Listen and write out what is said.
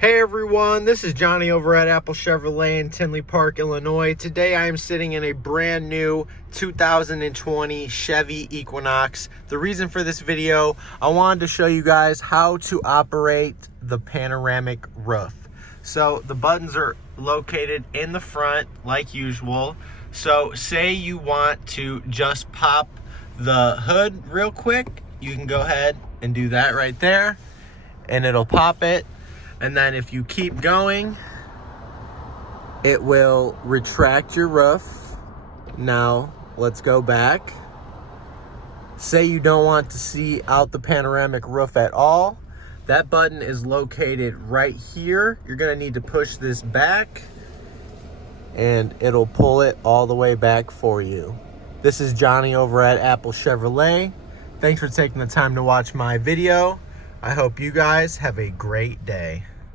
Hey everyone, this is Johnny over at Apple Chevrolet in Tinley Park, Illinois. Today I am sitting in a brand new 2020 Chevy Equinox. The reason for this video, I wanted to show you guys how to operate the panoramic roof. So the buttons are located in the front like usual. So say you want to just pop the hood real quick, you can go ahead and do that right there and it'll pop it. And then if you keep going, it will retract your roof. Now, let's go back. Say you don't want to see out the panoramic roof at all. That button is located right here. You're gonna need to push this back and it'll pull it all the way back for you. This is Johnny over at Apple Chevrolet. Thanks for taking the time to watch my video. I hope you guys have a great day.